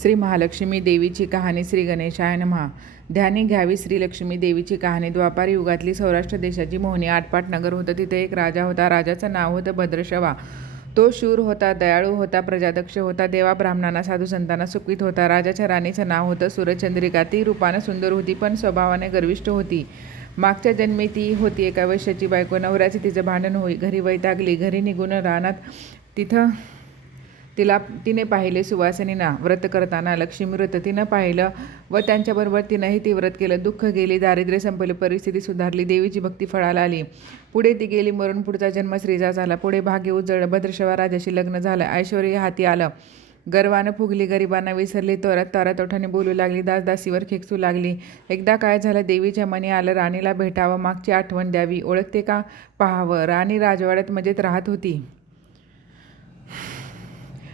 श्री महालक्ष्मी देवीची कहाणी. श्री गणेशाय नमः. ध्यानी घ्यावी श्री लक्ष्मी देवीची कहाणी. द्वापार युगातली सौराष्ट्र देशाची मोहनी आटपाट नगर होतं. तिथे एक राजा होता. राजाचं नाव होतं भद्रश्रवा. तो शूर होता, दयाळू होता, प्रजादक्ष होता, देवा ब्राह्मणांना साधू संतांना सुखवीत होता. राजाच्या राणीचं नाव होतं सूरचंद्रिका. ती रूपानं सुंदर होती, पण स्वभावाने गर्विष्ठ होती. मागच्या जन्मी ती होती एका वैश्याची बायको. नवऱ्याचे तिचं भांडण होई. घरी वैतागली. घरी निघून रानात तिने पाहिले सुवासिनींना व्रत करताना. लक्ष्मी व्रत तिनं पाहिलं व त्यांच्याबरोबर तिनंही ती व्रत केलं. दुःख गेली, दारिद्र्य संपले, परिस्थिती सुधारली, देवीची भक्ती फळाला आली. पुढे ती गेली मरून पुढचा जन्म श्रीजा झाला. पुढे भाग्य उजळलं. भद्रश्रवा राजाशी लग्न झालं. ऐश्वर्य हाती आलं. गर्वानं फुगली, गरिबांना विसरली, तारातोठाने बोलू लागली, दासदासीवर खेकसू लागली. एकदा काय झालं, देवीच्या मनी आलं राणीला भेटावं, मागची आठवण द्यावी, ओळखते का पाहावं. राणी राजवाड्यात मजेत राहत होती.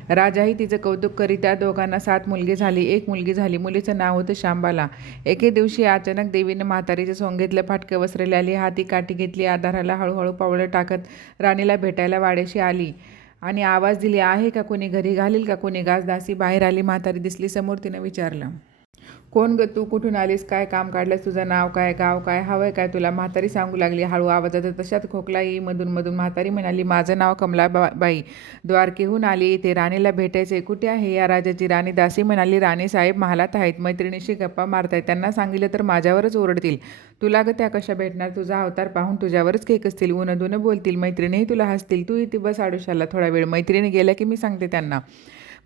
राजाही तिचं कौतुक करी. त्या दोघांना 7 मुलगी झाली. एक मुलगी झाली. मुलीचं नाव होतं शांबाला. एके दिवशी अचानक देवीनं म्हातारीचं सोंग घेतलं. फाटकं वस्त्र आली, हाती काठी घेतली. आधाराला हळूहळू पावलं टाकत राणीला भेटायला वाड्याशी आली आणि आवाज दिली, आहे का कोणी घरी? घालील का कोणी घास? दासी बाहेर आली. म्हातारी दिसली समोर. तिनं विचारलं, कोण ग तू? कुठून आलीस? काय काम काढलंस? तुझं नाव काय? गाव काय? हवंय काय तुला? म्हातारी सांगू लागली हळू आवाजात. तशात खोकला येई मधून मधून. म्हातारी म्हणाली, माझं नाव कमलाबाई, द्वारकेहून आली. इथे राणीला भेटायचंय. कुठे आहे या राजाची राणी? दासी म्हणाली, राणी साहेब महालात आहेत, मैत्रिणीशी गप्पा मारतायत. त्यांना सांगितलं तर माझ्यावरच ओरडतील. तुला ग त्या कशा भेटणार? तुझा अवतार पाहून तुझ्यावरच खेकसतील, उनदुन बोलतील, मैत्रिणीही तुला हसतील. तू इथे बस आडोशाला थोडा वेळ. मैत्रिणी गेल्या की मी सांगते त्यांना.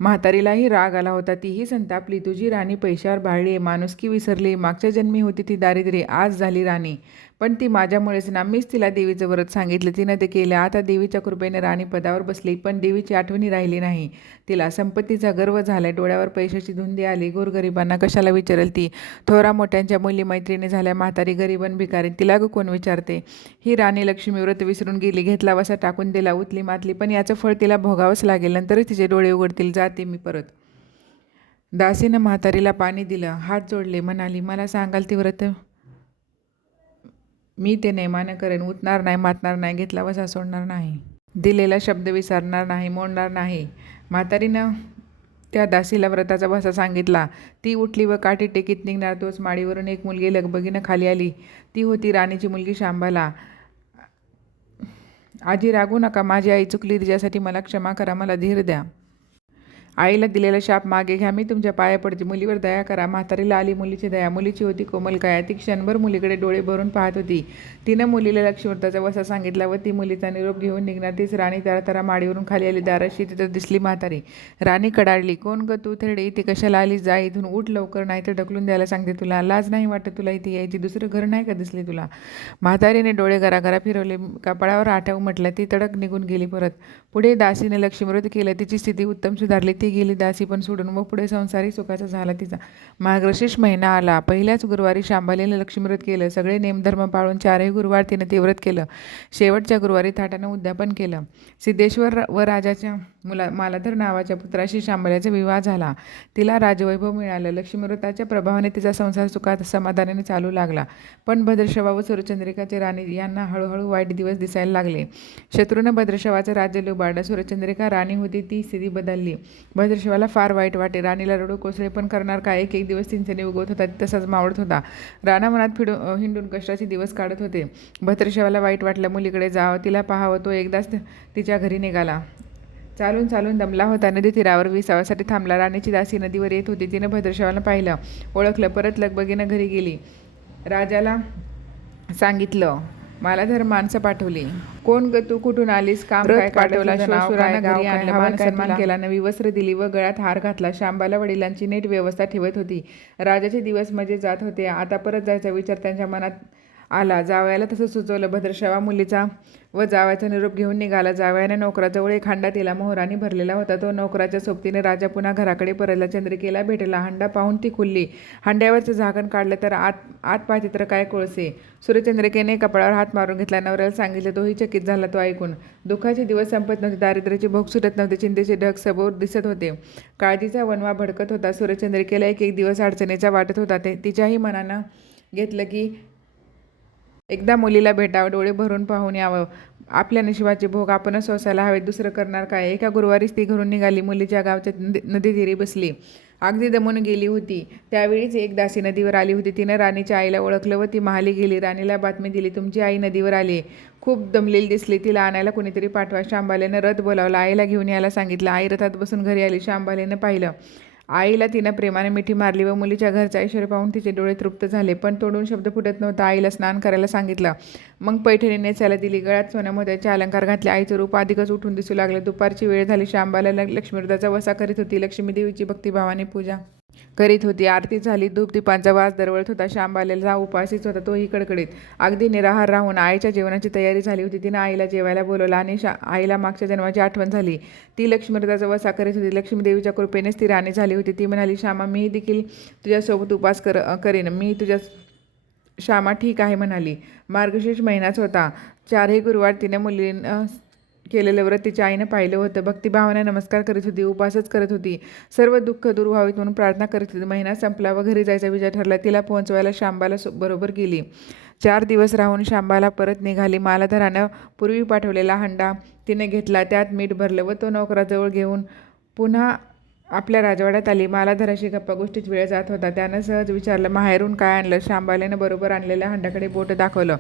म्हातारीलाही राग आला होता. तीही संतापली. तुझी राणी पैशावर भाळली, माणुसकी विसरली. मागच्या जन्मी होती ती दारिद्र्य, आज झाली राणी. पण ती माझ्यामुळेच ना. मीच तिला देवीचं व्रत सांगितलं, तिनं ते केलं. आता देवीच्या कृपेने राणी पदावर बसली, पण देवीची आठवणी राहिली नाही. तिला संपत्तीचा गर्व झालाय. डोळ्यावर पैशाची धुंदी आली. गोरगरिबांना कशाला विचारेल ती? थोरा मोठ्यांच्या मुली मैत्रिणी झाल्या. म्हातारी गरीबन भिकारी, तिला ग कोण विचारते? ही राणी लक्ष्मी व्रत विसरून गेली. घेतला वसा टाकून दिला, उतली मातली. पण याचं फळ तिला भोगावंच लागेल. नंतरच तिचे डोळे उघडतील. जाते मी परत. दासीनं म्हातारीला पाणी दिलं, हात जोडले, म्हणाली, मला सांगाल ती व्रत मी ते नेमानं करेन. उतणार नाही, मातणार नाही, घेतला वसा सोडणार नाही, दिलेला शब्द विसरणार नाही, मोडणार नाही. म्हातारीनं त्या दासीला व्रताचा वसा सांगितला. ती उठली व काठी टेकीत निघणार. तोच माडीवरून एक मुलगी लगबगीनं खाली आली. ती होती राणीची मुलगी शांबाला. आजी रागू नका, माझी आई चुकली, तिच्यासाठी मला क्षमा करा, मला धीर द्या. आईला दिलेला शाप मागे घ्या, मी तुमच्या पाया पडते, मुलीवर दया करा. म्हातारीला आली मुलीची दया. मुलीची होती कोमल काया. ती क्षणभर मुलीकडे डोळे भरून पाहत होती. तिनं मुलीला लक्ष्मीव्रताचा वसा सांगितला व ती मुलीचा निरोप घेऊन निघणार. तीच राणी तारा माडीवरून खाली आली. दाराशी तिथं दिसली म्हातारी. राणी कडाडली, कोण ग तू? थेरडे इथे कशाला आली? जा इथून, उठ लवकर, नाही तर ढकलून द्यायला सांगते तुला. लाज नाही वाटत तुला इथे यायची? दुसरं घर नाही का दिसले तुला? म्हातारीने डोळे गरागरा फिरवले. कपाळावर आठव म्हटलं. ती तडक निघून गेली परत. पुढे दासीने लक्ष्मीव्रत केलं. तिची स्थिती उत्तम सुधारली. ती गेली दासी पण सोडून व पुढे संसारी सुखाचा झाला तिचा. मार्गशीर्ष महिना आला. पहिल्याच गुरुवारी शांबालीने लक्ष्मीव्रत केलं. सगळे नेमधर्म पाळून 4ही गुरुवार तिनं ते व्रत केलं. शेवटच्या गुरुवारी थाटानं उद्यापन केलं. सिद्धेश्वर व राजाच्या मालाधर नावाच्या पुत्राशी शांबाल्याचा विवाह झाला. तिला राजवैभव मिळालं. लक्ष्मीव्रताच्या प्रभावाने तिचा संसार सुखात समाधानाने चालू लागला. पण भद्रश्रवा व सूरचंद्रिकाचे राणी यांना हळूहळू वाईट दिवस दिसायला लागले. शत्रूनं भद्रश्रवाचं राज्य लुबाडलं. सूरचंद्रिका राणी होती, ती स्थिती बदलली. भद्रश्रवाला फार वाईट वाटे. राणीला रडू कोसळे पण करणार काय? एक दिवस चिंचणी उगवत होता, तसाच मावळत होता. राणा मनात हिंडून कष्टाचे दिवस काढत होते. भद्रश्रवाला वाईट वाटलं. मुलीकडे जावं, तिला पाहावं. तो एकदाच तिच्या घरी निघाला. चालून चालून दमला होता. नदी तीरावर विसाव्यासाठी थांबला. राणीची दासी नदीवर येत होती. तिनं भद्रश्रवाला पाहिलं, ओळखलं. परत लगबगीनं घरी गेली. राजाला सांगितलं, मला धर माणसं पाठवली. कोण ग तू? कुठून आलीस? काम काय? पाठवला. श्वशुरानं घरी आणलं. मान सन्मान केला. नवी वस्त्र दिली व गळ्यात हार घातला. शांबाला वडिलांची नीट व्यवस्था ठेवत होती. राजाचे दिवस मजे जात होते. आता परत जायचा विचार त्यांच्या मनात आला. जावयाला तसं सुचवलं. भद्रश्रवा मुलीचा व जावयाचा निरोप घेऊन निघाला. जावयाने नोकराजवळ एक हांडा दिला. मोहराने भरलेला होता. तो नोकराच्या सोबतीने राजा पुन्हा घराकडे परतला. चंद्रिकेला भेटला. हांडा पाहून ती खुलली. हांड्यावरचं झाकण काढलं तर आत पाहते तर काय कोळसे. सूर्यचंद्रिकेने कपाळावर हात मारून घेतला. नवऱ्याला सांगितलं. तोही चकित झाला तो ऐकून. दुःखाचे दिवस संपत नव्हते. दारिद्र्याची भोग सुटत नव्हते. चिंतेचे ढग समोर दिसत होते. काळजीचा वणवा भडकत होता. सूर्यचंद्रिकेला एक दिवस अडचणीचा वाटत होता. तिच्याही मनानं घेतलं की एकदा मुलीला भेटावं, डोळे भरून पाहून यावं. आपल्या नशिबाचे भोग आपणच सोसायला हवेत, दुसरं करणार काय. एका गुरुवारीच ती घरून निघाली. मुलीच्या गावच्या नदीतीरी बसली. अगदी दमून गेली होती. त्यावेळीच एक दासी नदीवर आली होती. तिनं राणीच्या आईला ओळखलं व ती महाली गेली. राणीला बातमी दिली, तुमची आई नदीवर आली. खूप दमलेली दिसली. तिला आणायला कोणीतरी पाठवा. शांबालेनं रथ बोलावला. आईला घेऊन यायला सांगितलं. आई रथात बसून घरी आली. शांबालेनं पाहिलं. आईला तिनं प्रेमाने मिठी मारली व मुलीच्या घरचा ऐश्वर्य पाहून तिचे डोळे तृप्त झाले. पण तोडून शब्द फुटत नव्हता. आईला स्नान करायला सांगितलं. मग पैठणी नेसायला दिली. गळ्यात सोन्यामोत्याचे अलंकार घातले. आईचं रूप अधिकच उठून दिसू लागलं. दुपारची वेळ झाली. शांबाला लक्ष्मीवृद्धाचा वसा करीत होती. लक्ष्मी देवीची भक्तिभावाने पूजा करीत होती. आरती झाली. धूपदीपांचा वास दरवळत होता. शांबालेला उपाशीच होता, तोही कडकडीत. अगदी निराहार राहून आईच्या जेवणाची तयारी झाली होती. तिनं आईला जेवायला बोलवलं आणि आईला मागच्या जन्माची आठवण झाली. ती लक्ष्मीवृद्धाचा वसा करीत होती. लक्ष्मी देवीच्या कृपेनेच ती राणी झाली होती. ती म्हणाली, श्यामा, मी देखील तुझ्यासोबत उपास करेन. मी तुझ्या श्यामा ठीक आहे म्हणाली. मार्गशीर्ष महिनाच होता. 4ही गुरुवार तिने मुलीनं केलेलं व्रत तिच्या आईनं पाहिलं होतं. भक्तिभावाने नमस्कार करीत होती. उपासच करत होती. सर्व दुःख दूर व्हावीत म्हणून प्रार्थना करीत होती. महिना संपला व घरी जायचा विचार ठरला. तिला पोहोचवायला शांबाला बरोबर गेली. 4 दिवस राहून शांबाला परत निघाली. मालाधरानं पूर्वी पाठवलेला हंडा तिने घेतला. त्यात मीठ भरलं व तो नोकराजवळ घेऊन पुन्हा आपल्या राजवाड्यात आली. मालाधराशी गप्पा गोष्टीत वेळ जात होता. त्यानं सहज विचारलं, माहेरून काय आणलं. शांबालेनं बरोबर आणलेल्या हंड्याकडे बोट दाखवलं.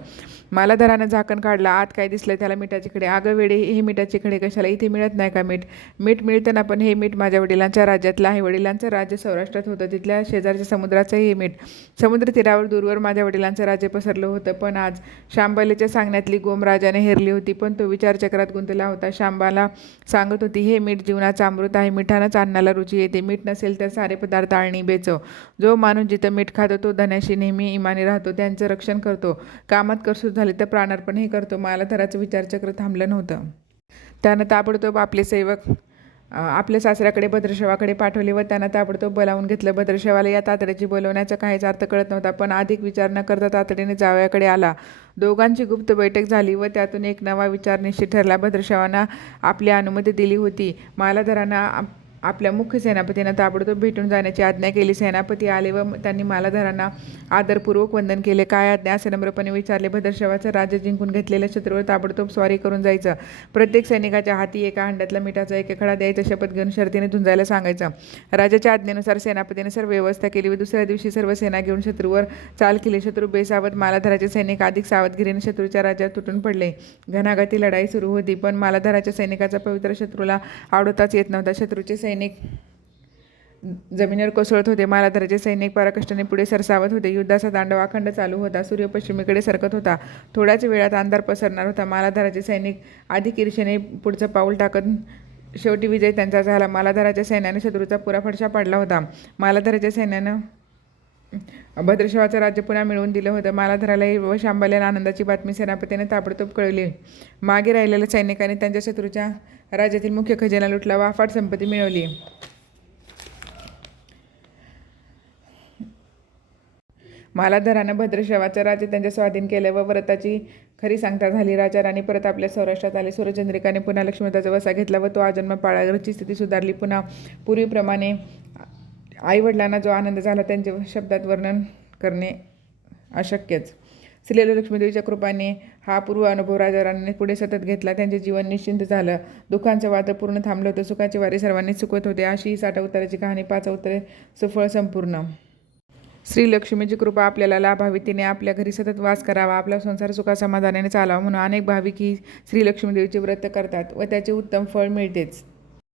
मालाधरानं झाकण काढलं. आत काय दिसलं त्याला मिठाचे खडे. अगं वेडे, हे मिठाचे खडे कशाला, इथे मिळत नाही का मीठ. मीठ मिळतं ना, पण हे मीठ माझ्या वडिलांच्या राज्यातलं आहे. वडिलांचं राज्य सौराष्ट्रात होतं. तिथल्या शेजारच्या समुद्राचं हे मीठ. समुद्र तीरावर दूरवर माझ्या वडिलांचं राज्य पसरलं होतं. पण आज शांबालेच्या सांगण्यातली गोम राजाने हेरली होती. पण तो विचारचक्रात गुंतला होता. शांबाला सांगत होती, हे मीठ जीवनाचं अमृत आहे. मिठानंच अन्नाला रुची येते. मीठ नसेल तर सारे पदार्थ आळणी बेचव. जो माणूस जिथं मीठ खातो तो धन्याशी नेहमी इमानी राहतो. त्यांचं रक्षण करतो. कामात करसूत झाली तर प्राणार्पणही करतो. मालाधराचं विचारचक्र थांबलं नव्हतं. त्यानं ताबडतोब आपले सेवक आपल्या सासऱ्याकडे भद्रशवाकडे पाठवले व त्यांना ताबडतोब बोलावून घेतलं. भद्रशवाला या तातडीची बोलवण्याचा काहीच अर्थ कळत नव्हता, पण अधिक विचार न करता तातडीने जावयाकडे आला. दोघांची गुप्त बैठक झाली व त्यातून एक नवा विचार निश्चित ठरला. भद्रशवांना आपली अनुमती दिली होती. मालाधरांना आपल्या मुख्य सेनापतींना ताबडतोब भेटून जाण्याची आज्ञा केली. सेनापती आले व त्यांनी मालाधरांना आदरपूर्वक वंदन केले. काय आज्ञा असे नम्रपणे विचारले. भद्रशवाचं राज्य जिंकून घेतलेल्या शत्रूवर ताबडतोब स्वारी करून जायचं. प्रत्येक सैनिकाच्या हाती एका हंड्यातला मिठाचा एक खडा द्यायचा. शपथ घेऊन शर्तीने झुंजायला सांगायचं. राजाच्या आज्ञेनुसार सेनापतीने सर्व व्यवस्था केली व दुसऱ्या दिवशी सर्व सेना घेऊन शत्रूवर चाल केली. शत्रू बेसावत. मालाधराचे सैनिक अधिक सावधगिरीने शत्रूच्या राज्यात तुटून पडले. घणाघाती लढाई सुरू होती, पण मालाधराच्या सैनिकाचा पवित्र शत्रूला आवडताच येत नव्हता. शत्रूचे सैनिक जमिनीवर कोसळत होते. मालाधराचे सैनिक पराकष्टाने पुढे सरसावत होते. युद्धाचा तांडव अखंड चालू होता. सूर्य पश्चिमेकडे सरकत होता. थोड्याच वेळात अंधार पसरणार होता. मालाधराचे सैनिक अधिक ईर्षेने पुढचं पाऊल टाकत शेवटी विजय त्यांचा झाला. मालाधराच्या सैन्याने शत्रूचा पुरा फडशा पाडला होता. मालाधराच्या सैन्यानं भद्रशवाचं राज्य पुन्हा मिळवून दिलं होतं. मालाधराला व शांबाल्याला आनंदाची बातमी सेनापतीने ताबडतोब कळवली. मागे राहिलेल्या सैनिकांनी त्यांच्या शत्रूच्या राज्यातील मुख्य खजिना लुटला व अफाट संपत्ती मिळवली. मालाधरानं भद्रशवाचं राज्य त्यांच्या स्वाधीन केलं व व्रताची खरी सांगता झाली. राजा राणी परत आपल्या सौराष्ट्रात आले. सूर्यचंद्रिकाने पुन्हा लक्ष्मीवृद्धाचा वसा घेतला व तो आजन्म पाळला. घरची स्थिती सुधारली. पुन्हा पूर्वीप्रमाणे आईवडिलांना जो आनंद झाला त्यांच्या शब्दात वर्णन करणे अशक्यच. श्रील लक्ष्मीदेवीच्या कृपाने हा पूर्व अनुभव राजा राणीने पुढे सतत घेतला. त्यांचे जीवन निश्चिंत झालं. दुःखांचं वादळ पूर्ण थांबलं होतं. सुखाची वारी सर्वांनीच सुखवत होते. अशी ही 60 अवताराची कहाणी. 5 अवतारे सुफळ संपूर्ण. श्री लक्ष्मीची कृपा आपल्याला लाभावी. तिने आपल्या घरी सतत वास करावा. आपला संसार सुखासमाधानाने चालावा म्हणून अनेक भाविक ही श्री लक्ष्मीदेवीचे व्रत करतात व त्याचे उत्तम फळ मिळतेच.